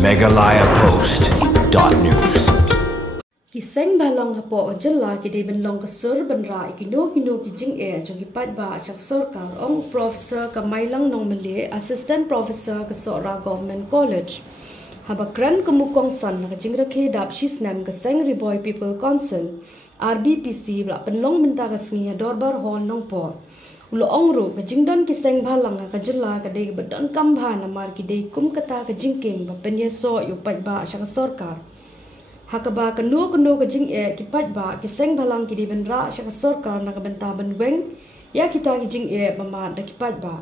megalayapost.news. Kiseng balang hapo jela kidai benlong kesur benra kino kijing jong kipat ba chak sarkar ong professor kamailang nong mele assistant professor kesora government college habakran kemukong san nakajing rakhe dap shisnam keseng riboy people council RBPC bla benlong benta kasngi dorbar hon nong po ulo ongru kajingdon kiseng balang kajela kadai bedan kambha namar kidai kum kata kajingking ba penyeso yupat ba chak sarkar hakaba kanu kajing kipat ba kiseng balang kidi benra syaka sarkar nak benta benweng ya kita kijing mama da kipat ba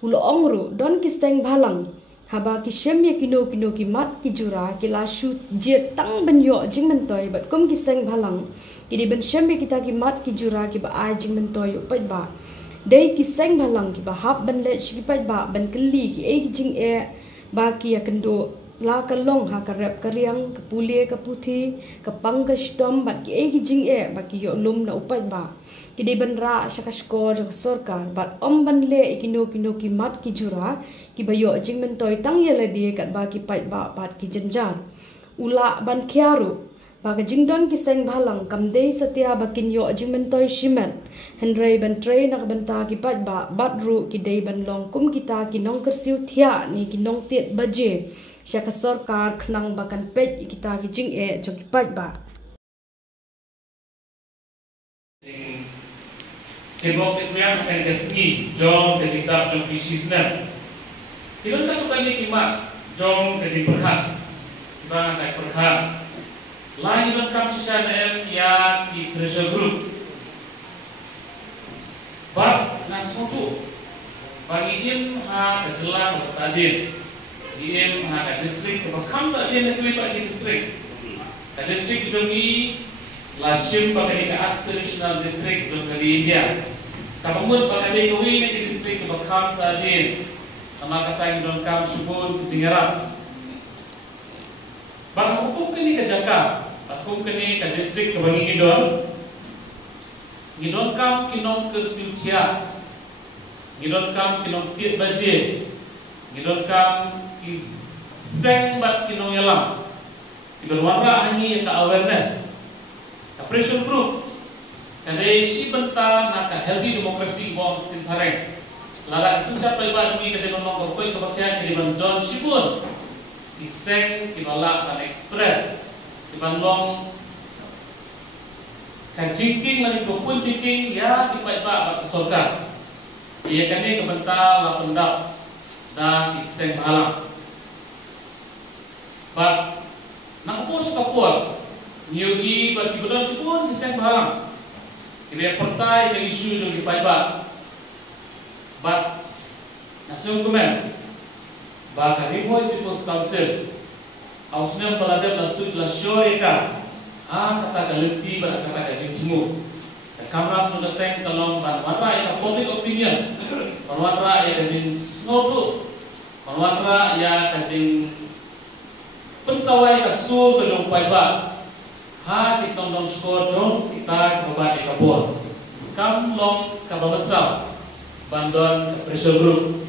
ulo ongru don kiseng balang haba kisem ya kino kimat kijura kilashu je tang benyo jing mentoy bat kum kiseng balang kidi ben sem ya kita kimat kijura ki ba ai jing mentoy upat ba dei kiseng balang ki ba hab ben le kipat ba ben keli ki kijing ba ki ya kendo la kalong ha karep karyang kapule kaputhi kapang ka stom bat ki kijing bat ki yo lum na upat ba kide benra syaka skor jong sarkar bat om banle kino ki mat ki jura ki bayo jing mentoy tang yele die kat ba ki pat ba bat ki jenjar ula ban khiaru ba ka jingdon ki seng balang kamdei satya bakin yo jing mentoy shimen henrei ban trei nak benta ki pat ba bat ru ki dei ban long kum kita ki nong kersiu thia ni ki nong tiet baje syaka sarkar khnang bakan pej kita ki jing jong ki pat ba Tebok tekuyang akan kesini jom dari kitab jom kisisnan. Kita tak kembali kimat jom dari perhat. Kita saya perhat. Lain lengkap sisa ya di pressure group. Bab nasmutu. Bagi im ha kejelang bersadin. Im ha distrik berkam sadin nekui bagi distrik. Distrik jom ni Lashim pakai ke aspirational district jom dari India. Kamu pakai ke wini ke district ke Bakam Sadin. Sama kata yang don kam subun ke Jingerap. Bang hukum kini ke Jaka. Hukum kini ke district ke Bangi Ngidon. Ngidon kam kinong ke Siutia. Ngidon kam kinong Tiet Baje. Ngidon kam Seng bat kinong Yalam. Ngidon warna hanyi ke awareness. Pressure group kadai si benta nak healthy democracy bom tintareng lala susah paiba demi kadai nong berkoi kebakian jadi bandon sibun iseng kibala kan express kibandong kan jingking lagi kopun jingking ya kipaiba bat sorga iya kani kebenta la pendap dan iseng balang bat nak pos kapur Nyogi bagi bedon sepun kisah balang. Kita pertai ke isu yang dipaibat. Bat nasib kemen. Baka Rimoy People's Council. Ausnem peladap nasib la syurika. Kata kalenti pada kata kajing timur. Kamera pun seng tolong banwatra yang public opinion. Banwatra yang kajing snotu. Banwatra yang kajing pensawai kasur ke dong paibat. Ha kita long skor jom kita kebat ekabor kam long kababatsau bandon pressure group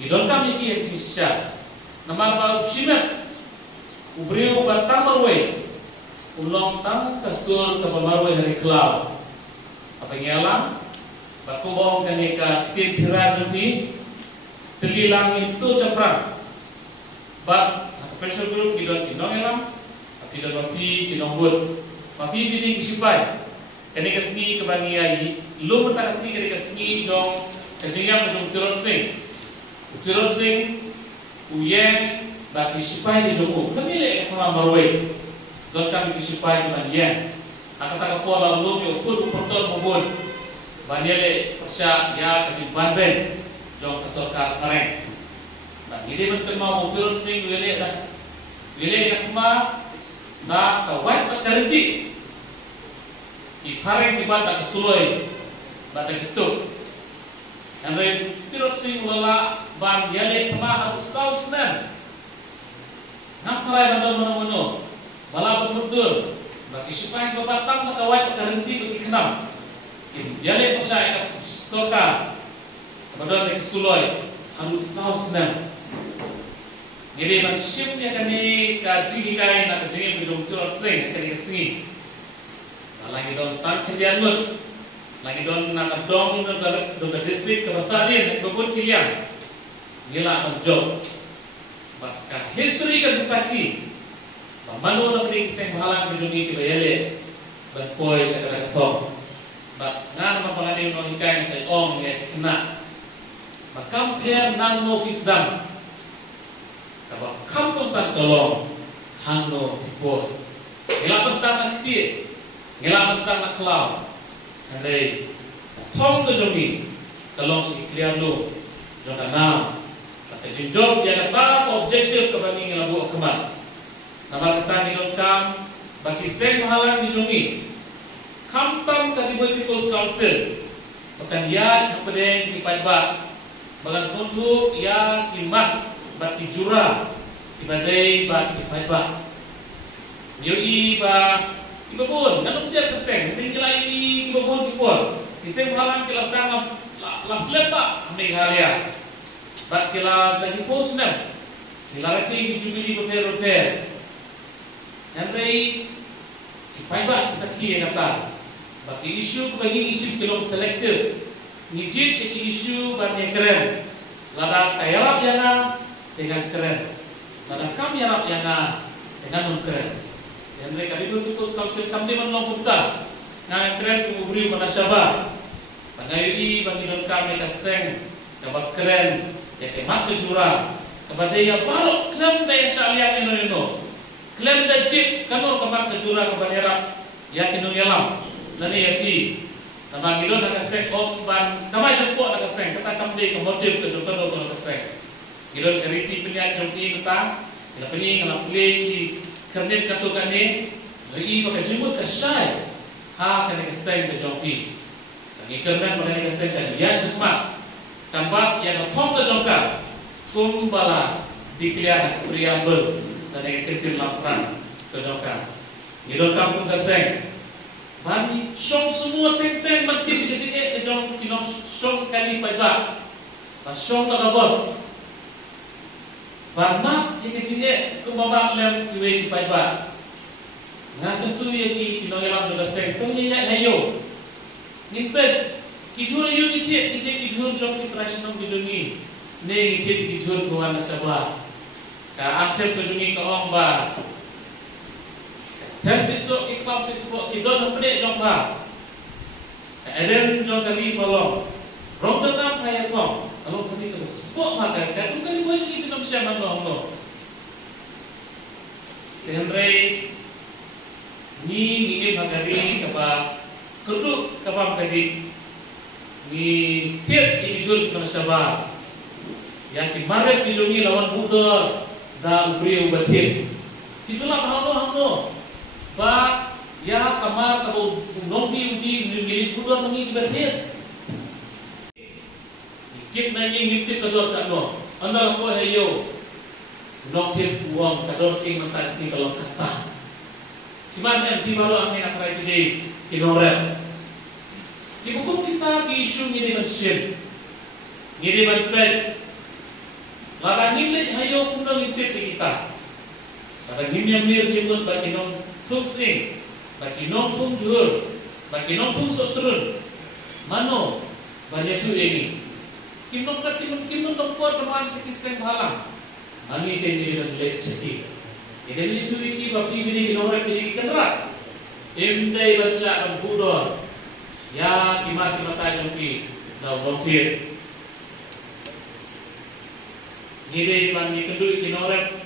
gidon kam iki tisha namar ba shimet ubriu batang marwe ulong tang kasur kabamarwe hari klau apa ngelam bakubong kanika tira jodi telilang itu ceprang bat pressure group gidon kinongelam tidak mapi kinongbut mapi bini kisipai kani kasni kebangiai lu mentang kasni kani kasni jong kajingam jong Tirot Singh uyeng bagi kisipai di jomu kami le kama marwe don kami kisipai di banyen akata ka pola lu yo pun porton mobon banyele persa ya kaji banben jong kesorkar kareng nah ini bentuk mau Tirot Singh wele kakma na kawat berhenti di pareng di bata kesuloi bata ketuk dan Tirot Singh lala ban yale pemah harus sausnan nak terai bandar mana bala bermundur bagi supaya babatang kawat berhenti bagi kenam yale percaya soka bandar kesuloi harus sausnan Jadi macam yang kami kaji hikai nak kaji bidung tu sing kami kesingi. Lagi don tan kendian mut, lagi don nak dong don distrik kebasadin kebun kilian. Gila menjog. Maka history kan sesaki. Manu nak pergi sing halang bidungi kebayale. Berpoi sekarang thong. But ngan mapangani no hikai sa ong ya kena. Compare nang no pisdam. Kaba kampung san tolong hangno pipot. Ngila pasdam nak kiti. Ngila pasdam nak kelau. Andai thong ke jogi tolong si clear lo. Jona nam. Tapi jinjok dia dapat objektif kebangi ngelabu kemat. Nama kita ngilokam bagi seng halang di jogi. Kampang tadi buat People's Council. Bukan ya kepada kipai bak. Bagan suatu ya kimat baki jura ibadai baki paiba yoi ba ibabun nanong jer keteng tinggalai ibabun kipol kisah halang kelas dangam las lepa ambil halia bak kila lagi posnem kila lagi jubili repair dan rei paiba kisaki yang kata baki isu bagi isu kelom selektif ngijit isu banyak keren lada kayarap yana dengan keren, lada kami yarap yana dengan non keren. Yang mereka itu Council kami menolong kita, ngan keren kuburi mana syabab. Pangairi bagi non kami kaseng, kabak keren, ya kemat kejura, kepada ya balok klaim daya syalian ino, klaim daya cip kano kabak kejura kepada yarap, ya kino yalam, lani yaki. Nama kita nak kaseng ban kamai jemput nak kaseng kata kami kemotif ke jokono kono kaseng kita keriti peniak jompi kita kita pening kalau boleh di kernet katukan ni lagi pakai jemput kesai ha kena kaseng ke jompi lagi kernet pakai kaseng kan ya cepat tambah yang thong ke jongka kumbala dikliar preamble dan yang kecil laporan ke jongka kita kampung kaseng bani syong semua teng-teng mati kecil kejong kinong syong kali paiba. Syong tak bos. Barmat yang kecil kumabak lem kiwe paiba. Ngan tu ye ki kinong yalam do seng tu ni nak hayo. Nimpet kijur yu ni tiet kijur jong ki traditional bidungi. Ne tiet kijur kuan sabah. Ka acep bidungi ka ong ba. Tem sisuk ikhlas sisuk idon napede jongka. Eden jong kali bolong. Rong jenam kaya kong. Kalau kami ke spot makan, kan kali buat jadi minum siapa ngomong. Henry ni magari kapa keduk kapa magari ni tiap ijul kana sabah. Yang kimarep dijungi lawan Buddha da ubri ubatin. Itulah hano. Ba ya kamar kabo nongdi udi milik Buddha mengi dibatin. Kip na yung ngiptip kador kano. Andal ko hayo. Noktip uang kador sing mantan sing kalong kata. Gimana yang baru ang nakray today kinorel. Ibukum kita ki isu ngiri mansin. Ngiri manpred. Lada ngimlet hayo kunang ngiptip kita. Lada ngimyang mir jimut bagi nong tung sing. Bagi nong tung jurur. Bagi nong tung sotrun. Mano banyak tu ini. Kimnon doktor teman sakit seng halang. Mangi teni dengan lek sakit. Ini tu wiki bapti bini kinorek bini kenrat. Imdai baca dan budor. Ya kimat jompi. Lau volunteer. Ngide mangi kendui kinorek.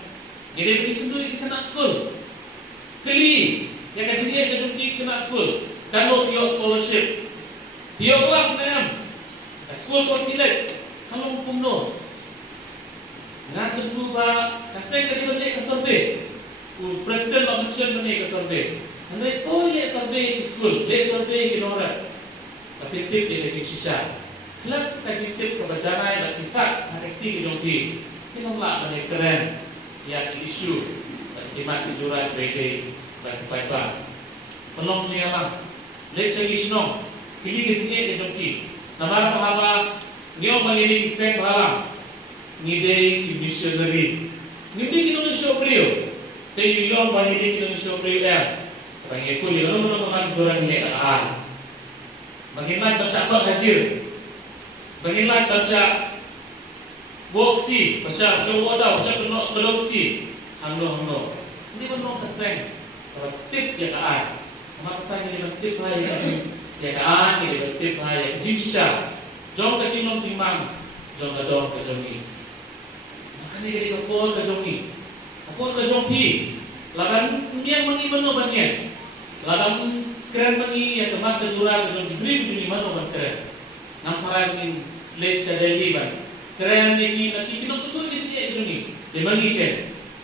Ngide bini kendui kena school. Keli yang kajian jompi kena school. Kano pio scholarship. Pio kelas nem. School kau tidak. Kalau kumno, nak tentu ba kasih kali benda ke survey, presiden lah mention benda ke survey. Anda itu ye survey di school, le survey di orang. Tapi tip dia kaji sisa. Kelak kaji tip kebacaran dan fax hari ti jompi. Kita melak benda keren, ya isu, imat kejuran beda dan paipa. Penolong siapa? Le cagi senong, pilih kaji jompi. Nama apa? Nyo mangini iseng halang ngidei missionary Ngimdi kinong show brio. Tayo yung bangi di kinong show brio Bangi ko yung mga jurang ni aan. Bagaimana baca apa hadir? Bagaimana baca bukti, baca jawada, baca bukti. Hangno. Ini benar keseng. Kalau tip ya kaan. Maka tanya tip hai ya kaan, tip hai jisha. Jom ke cinom timang, jom ke dong ke jongi. Makanya jadi kapol ke jongi. Kapol ke jongpi. Lagan dia mengi mano banyak. Lagan keren mengi ya kemat ke jurang ke jongi. Beri begini mano ban keren. Nam sarai mengi late cadeli ban. Keren ini nanti kita suatu ke sini jongi. Dia mengi ke.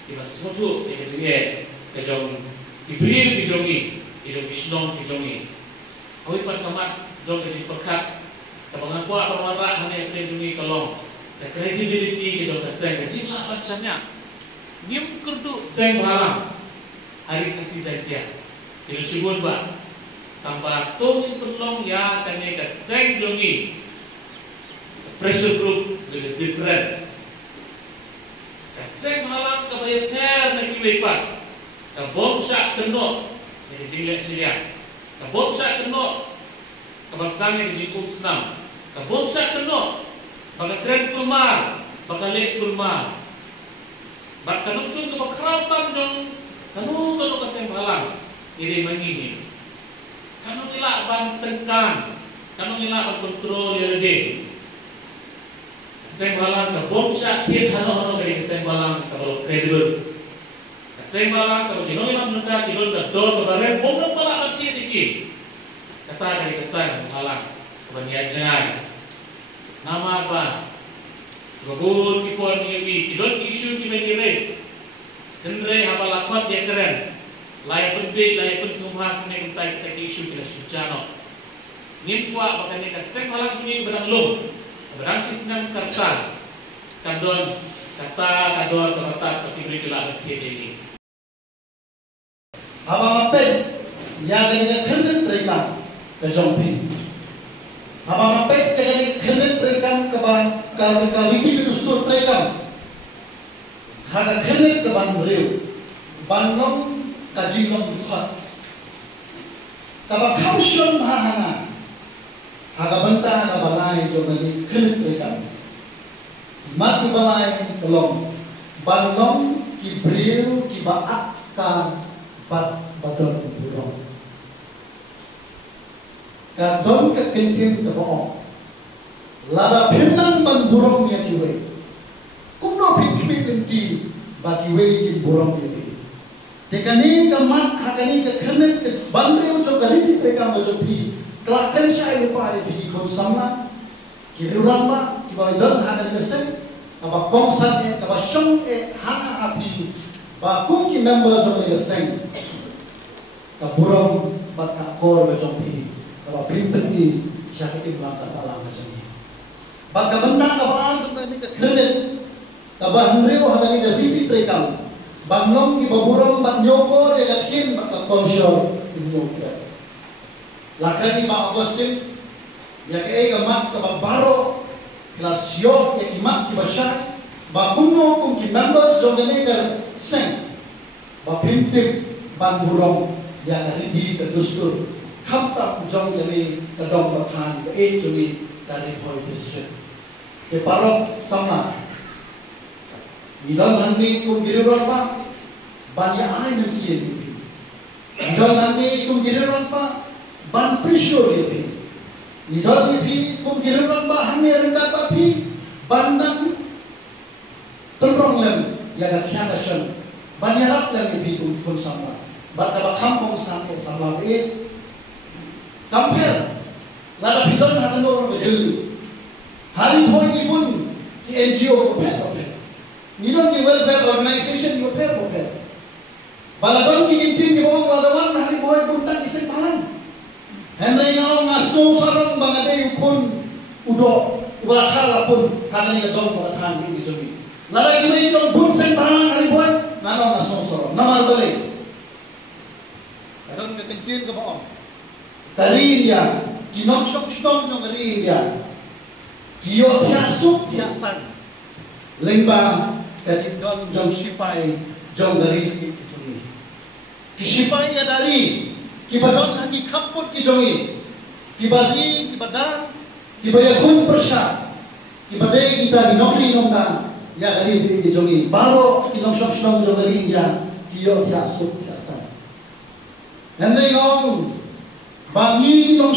Dia suatu ke sini ke jong. Diberi ke jongi. Idong isnong ke jongi. Awi pan kemat jong ke jing perkat. Kapag kuat pemara hanya kelihatan kalau credibility kita keseng kecil macamnya. Nim kerdu seng haram hari kasih janjian. Kita syukur ba tambah tungin penolong ya kami keseng jongi. Pressure group lebih difference. Keseng haram kebayar ter nak kiwepat. Kabom syak kenok jadi jilek silian. Kabom syak kenok kabastangnya di jikuk senam. Kabom syak kenok, baka keren kulmar, baka lek kulmar. Bak kanok sun ke bakrautan jong, kanok kasem halang, ini mengini. Kanok nila ban tengkan, kanok nila ban kontrol yerde. Kasem halang kabom syak kit hano dari kasem halang kabalo kredibel. Kasem halang kabalo dinong ilang menengah dinong kador kabaren bom nak pala kecil dikit. Kata dari kesan halang. Berniajan, nama apa? Gabut kipon ini, kidot isu kini race. Kendrai apa lakot dia keren. Layak pendik, layak pensumah kini kita isu kita sujano. Nimpuak makanya kastem halang kini berang lum, berang sistem kertas. Kadon kata kador kertas tapi beri kelak kecil ini. Abang apa? Ya kena keren terima kejompi. Abang apa yang kena terekam kalau wiki itu sudah terekam. Hada kena keban real, bannom kajinom dukhat. Kalau kausion mahana, hada bantah hada balai jomani kena terekam. Mati balai kelom, bannom ki real ki baat ka bat badan burung. Kadon ke kentin ke bohong. Lada pimnan ban burung yang diwe. Kumno pikmi inti bagi we burung ini. Tekani kemat hakani ke kernet ke bandre ucap kali di mereka menjopi. Kelakan saya lupa di konsama. Kiruran ba kibawa don hakani kesem. Kaba kongsan kaba shong hana api. Ba kum ki member jopi kesem. Kaburung bat kakor menjopi. Kalau pimpin ini syakit imam kasalah macam ini. Bagaimana benda kawan kita ini kekredit, kawan hendrio hati ini riti terekam. Bangnong ki baburong bat nyokor dia kecil bat konsor nyokor. Lakran Pak Agustin, ya ke gamat ke baro kelas yo ya kimat ki basya, bakuno kum ki members jongene ke seng. Bapintip ban burong ya riti ke dustur. Kamtak jong jadi kedong bertahan ke juni dari Poi District. Ke parok sama. Idon nanti kum giruran pa banyak air mesin. Idon nanti kum giruran pa ban prisyo lebih. Idon lebih kum giruran pa hamil rendah tapi bandang tolong lem yang kian asan banyak rak lebih kum sama. Bakal kampung sampai sama Kampel, lada pidon hatan orang berjelu. Hari pun ni pun di NGO berpel. Ni don di welfare organisation berpel. Baladon ki kintin di bawah ladawan hari pun pun tak isek malam. Henry ngau ngaso sarang bangadai ukun udo ubakala pun kana ni gadong bertahan di jumi. Lada ki mai jong pun sen malam hari pun ngau ngaso sarang. Namar balik. Kadang ke kintin ke bawah. Karinya, kinok sok nyong karinya, kiyo tiasuk tiasan, lengba kajik don jong sipai jong dari kituni kisipai ya dari kibadon haki kaput kijongi kibari kibadang kibayakun persya kibadai kita dinokri nongkan ya dari kijongi baro kinong jong dari ya kiyo tiasuk tiasan hendai ngong bangi nong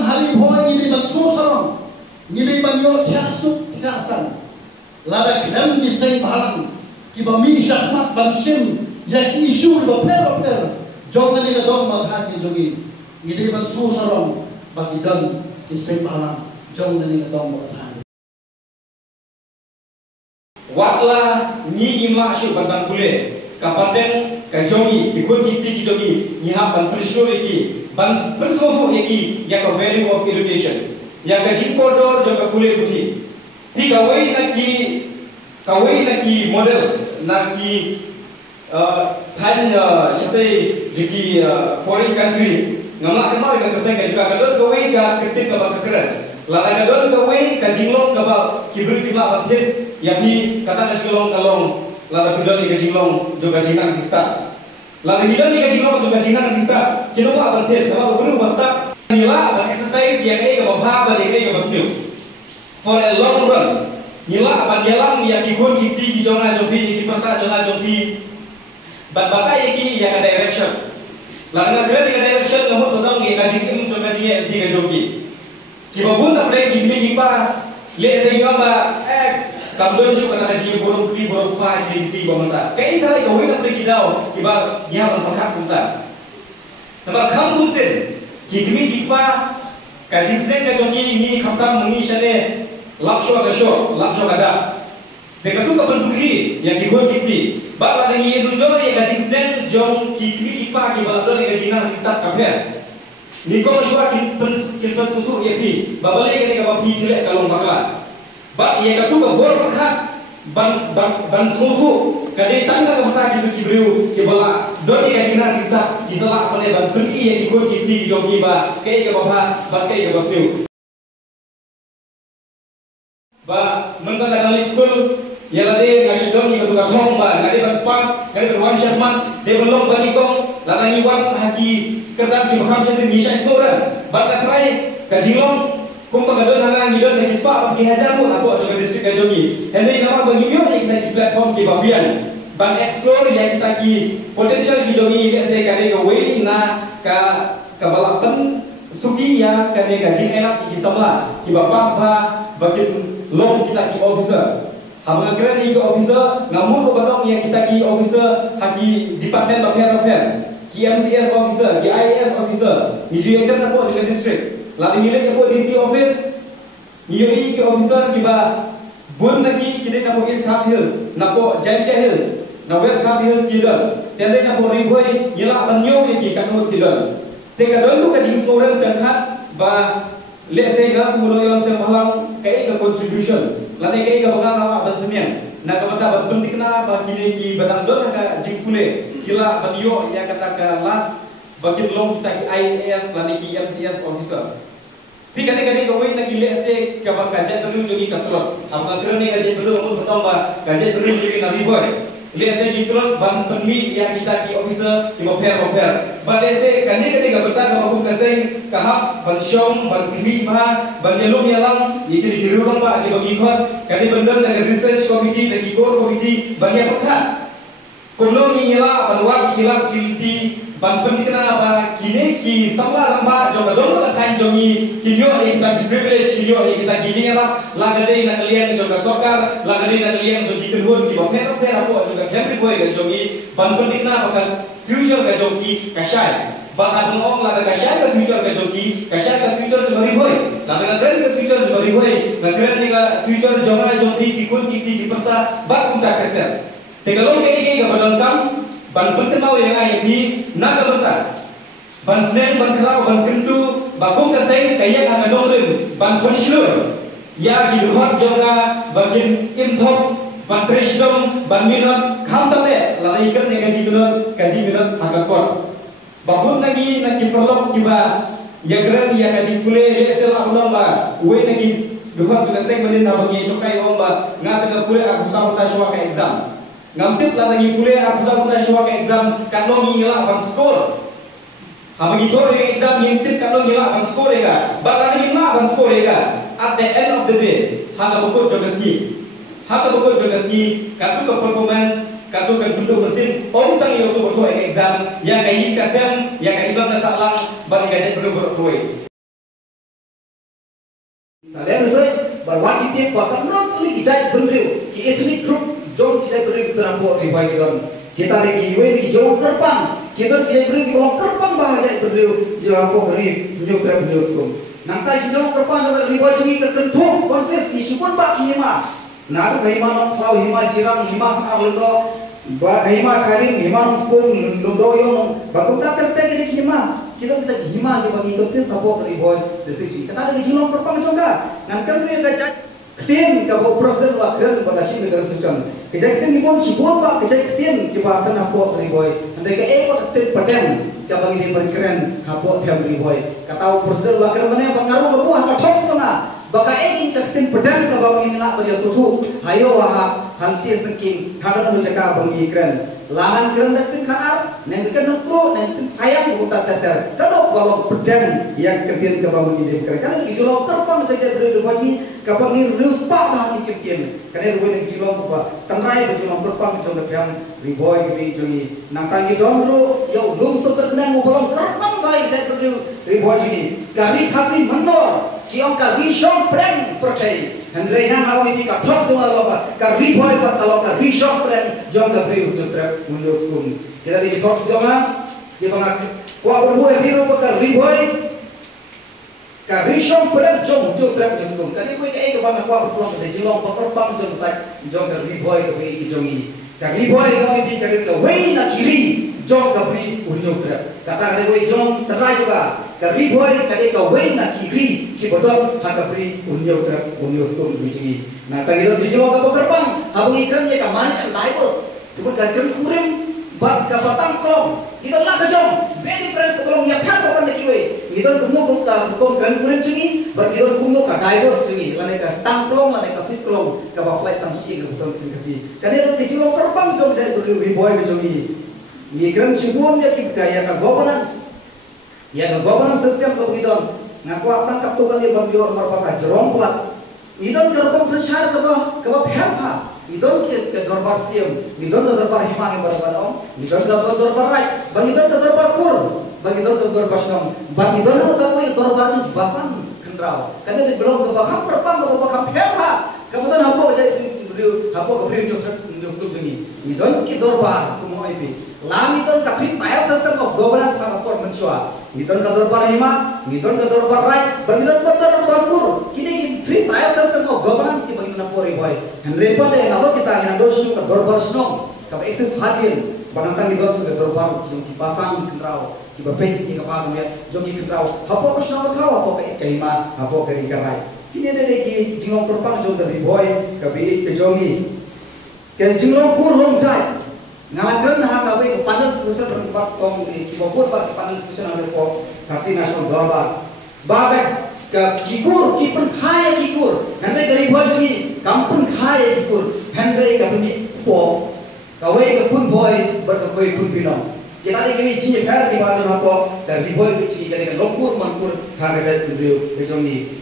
hari boy ini bakso sarong ini banyo tiasuk tiasan lada kidam di seng balang kibami syahmat bansim ya ki isu per jongan ni dong maghan ki jongi ini bakso sarong bagi dan di seng balang jongan ni dong maghan watla ni imla shu bandang kule kapaten kajongi ikut kiti jongi ni hapan persyuri ki ban persofu ki ya ka value of education ya ka jikodo joka kule buti hi kawai na ki model na ki than chape jiki foreign country ngamla kemau ka kerteng juga kadon kawai ka ketik ka bakran lala kadon kawai ka jinglong ka ba kibri kibla bathet ya bi kata ka jinglong kalong lala bidon ka jinglong juga jinang sista lala bidon ka jinglong juga jinang sista kino ba bathet ka ba guru basta nila ba exercise ya kai ka ba ba kai ka basmiu for a long run nila ba yalang ya ki gon ki jonga jobi ki pasa jonga jobi bat bakai ki ya ka direction lana kira di direction kamu todong ye kaji kim coba dia di jogi kibabun apre ki mi pa le sehingga ba kabdon shu kata kaji borong pa di si bamata kai thai ko win apre ki dao kiba dia ban pakak punta naba kham kun sen ki mi pa kaji snen ka jogi ni khamkam mangi shane lapsho ada dekatu kapan bukri ya ki gon kiti bakla dengan ye dujor ye gajing sden jong ki pa ki bakla dengan gajingan ki start kaper ni ko shwa ki pen sutu ye pi babale ke ka pi kile kalong bakla ba ye katu ka bor pakha ban sutu kade tangga ka mata ki briu ki bala don ye gajingan ki start isala apane ban pergi ye ki gon kiti jong ki ba ke ka ba ke ka basmiu ba mentala dalam school ya lade ngasih dong ni kebuka kong ba ngade berpas ngade berwan syahman de belum bagi kong latang iwan haki kertas di bakam sendiri misai seorang bakat rai kajilong kong pagadon hanga ngidon lagi spa bagi hajar pun aku juga distrik kajongi hendak nama bagi yo kita di platform ki babian ban explore ya kita ki potential ki jongi ya saya kade ke way na ka balapan suki ya kade kajing enak ki samla ki bapas ba bagi long kita ki officer hamga kira ni ke officer namun badong yang kita ki officer haki department baper ki MCS officer ki IAS officer ni juga kan apa juga district lalu ni ke DC office ni ki officer ki ba bun lagi kita nak East Khas Hills napo Jaintia Hills na West Khas Hills ki dal tende napo riboi yela banyo ki kanut ki dal te ka dol ka jing soran kan khat ba le se ga mulo yang se malang kai ka contribution lane kai ka bagang awak bansemian na ka mata bat penting na ba kini ki badang don ka jingkule kila banyo ya kata ka la bagi long kita ki IAS lane ki MCS officer pi kane kane ko wei na ki le se ka ba ka jet perlu jogi ka trot hamga krene ka jet perlu mun betong ba ka jet perlu jogi na riboy le se ki trot ban penmi ya kita ki officer ki moper ba le se kane kane ka beta ka ba ka se ka hap ban syom ban kri ba ban yelum yalang iki di dirulong ba di bagi khot kani bendon dengan research committee dan core committee bagi apa kah kumlo ni yela ban wat kilap kilti ban pendikna ba kini ki samla lamba jo gadon ta thain jongi kinyo ek ta privilege kinyo ek ta gijing la lagade na kalian jo ka sokar lagade na kalian jo dikenhun ki ba phera po jo ka family boy ga jongi ban pendikna ba future ga jongi kasai ba adong la ga kasai ka future ga jongi kasai ka future jo bari boy la ga trend ka future jo bari boy na trend ga future jo na jongi ki kun ki di persa ba kunta kater tegalong ke ga badon kam ban pertama yang ai bi na ka bata ban snen ban khrau ban kentu ba kong ka sai kaya ka dong rim ban perslur ya gi khot jonga bakin im thok ban trisdom ban minot kham ta le la ikan ne kaji minot haga kot babun lagi na ki perlok ki ba ya gran ya kaji kule ya sela ulama we na ki Bukan juga seng menit na bagi sokai omba ngata ka kuliah aku sama ta shwa ka exam. Ngamtip la tangi kuliah aku sama ta shwa ka exam kan lo ngila ban skor. Ha bagi to ka exam ngintip kan lo ngila ban skor ega. Ba la ngila ban skor ega. At the end of the day, ha ka bukut jogaski. Ha ka bukut jogaski ka tu ka performance ka tu kan duduk mesin om tang yo tu betul exam ya ka yi kasem ya ka ibang na salang ba ni gajet beru beru. Saya rasa berwajib tiap waktu nak boleh kita berdiri. Kita ethnic group jom kita berdiri dalam buat revival. Kita lagi lagi jom kerpang. Kita berdiri kalau kerpang bahaya berdiri jom buat hari jom kerap berdiri sekom. Nampak jom kerpang jom revival ini kekentum konses isu pun bak hima. Nak hima nak kau hima jiram hima sangat lendo. Ba hima karim hima sekom lendo yang bakal tak terteg hima. Kita hima ke bagi konses apa kali boy desiki. Kita ada jilong kerpang juga. Ngangkan dia kecak ketin ke bawa presiden wakil pada sih negara sucan. Kejak kita ni pun sibuk pak kejak ketin coba akan apa kali boy. Andai ke apa ketin padan coba ini berkeren apa tiap kali boy. Kata presiden wakil mana pengaruh ke buah kacau sana. Baka ingin ketin padan ke bawa ini nak bagi susu. Hayo wahak hantis tengking hasan menjaga bagi keren. Langan keren dekat kanar, neng kena pro, neng ayam buta teter. Kalau bawa pedang yang ketin ke bawah ini keren. Karena di julong terpang saja berdiri kapag ni ruspa bahan ketin. Karena ruwen di julong apa? Tanrai berjulong terpang jong yang riboy gibi jongi. Nang tangi dongro, yo lum sebenarnya mau belum terpang baik saya berdiri riboy ini. Kami kasih menor, kiong kami shong prem percaya. Hendaknya awak ini kathok tu malah kari boy kalau kari shop dan jom kari untuk trap mundur skun. Kita di kathok joma, dia pengat kuat berbuat biru kari boy, kari shop dan jom untuk trap mundur skun. Kali kau ini kebanyakan kuat berpulang dari jelong peterbang jom tak jom kari boy kari jom ini. Kari boy kau ini kari kawai nak kiri jom kari mundur trap. Kata kari jom terai juga. Kari boy kali kawai nak kiri kibodoh hakapri unyo trap unyo skol biji. Nah tadi itu dijawab apa gerbang? Habang ikan dia kamane laibos. Cuma kan kurim bab kapatang kolong. Itu lah kejong. Very friend kolong ya phan bukan lagi we. Itu kumu kan kurim cungi, bab itu kumu ka laibos cungi. Lane ka tang kolong lane ka fit kolong ka bab flight samsi ka betul kasi. Kali itu dijawab gerbang itu menjadi berdiri boy cungi. Ikan sibuk dia kaya ka governance. Ya ke governance system tu begitu. Ngaku akan kaptukan dia bangkit merupakan jerong pelat. Idon gerbang sesyar ke bawah herpa. Idon ke gerbang siam. Idon ke gerbang himang yang berapa om. Idon ke gerbang right. Bang idon ke gerbang kur. Bang idon ke gerbang senam. Bang idon itu sampai gerbang itu basan kendrau. Karena dia belum ke bawah gerbang ke bawah herpa. Kemudian apa jadi apa keberi nyusuk ini. Idon ke gerbang kumoi pi. Lam idon kapit bayar sistem of governance sama for mencuat. Idon ke gerbang hima. Idon ke gerbang right. Bang idon ke gerbang kur. Kini three tier system of governance ki bagi na pori boy. And report yang lalu kita ingin ada show ke gerbang snow. Kap access hadir. Banantang idon ke gerbang ki pasang kendrau. Ki berpeh ki kapag met jom ki kendrau. Hapo ko snow tahu hapo ke hima. Hapo ke right. Kini ada lagi jingong gerbang jom dari boy ke bi ke jongi. Ke jingong kur long jai. Ngalakan hak abe panel sosial berempat kong di kibopur pak panel sosial ada kok kasih nasional global. Babek ke kikur kipen kaya kikur. Henry dari boy jadi kampung kaya kikur. Henry ke punya po. Kawai ke pun boy berkawai pun pinong. Kita ada kami jiye per di badan apa dari boy ke jiye jadi lokur mankur hak aja beliau bejongi.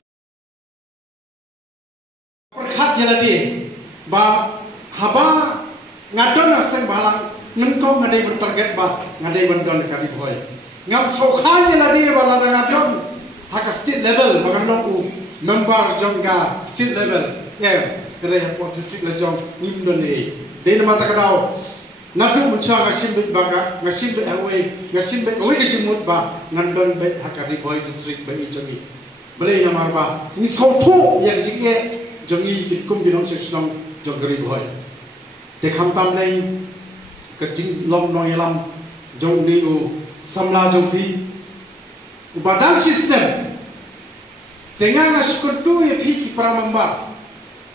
Perhat jadi ba haba ngadon aseng balang ngengko ngadai bertarget bah ngadai bandon kari boy ngam sokhanya ladi bala ngadon hak state level bagan loku member jongga state level ya kere politik le jong windon e de na mata kadau nadu mucha ngasim bit baga ngasim bit away ngasim bit away ke jumut ba ngandon be hakari boy district be jongi bele na marba ni sautu ya jike jongi kitkum dinong sesnong jogari boy te kham tam nei ke jing long noi lam jong ni u samla jong pi ubadang system dengan askutu e pi ki pramamba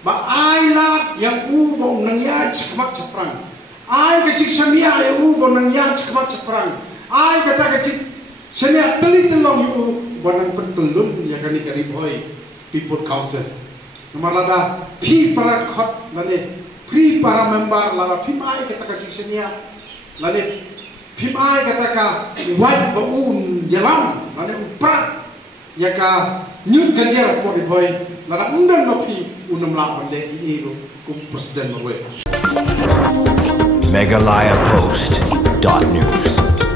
ba ai lat yang u bo nang ya chakmak chaprang ai ke chik samia e u bo nang ya chakmak chaprang ai kata ke chik samia teli telong u bo nang pentulun ya kani kari boy people council nomor lada pi para khot lani pi para member lada pi mai kata kajisenia lani pi mai kata ka white baun yalam lani uprat yaka nyut kaliar por boy lada undang nopi unam la bande iru ku presiden mawe Megalayapost.news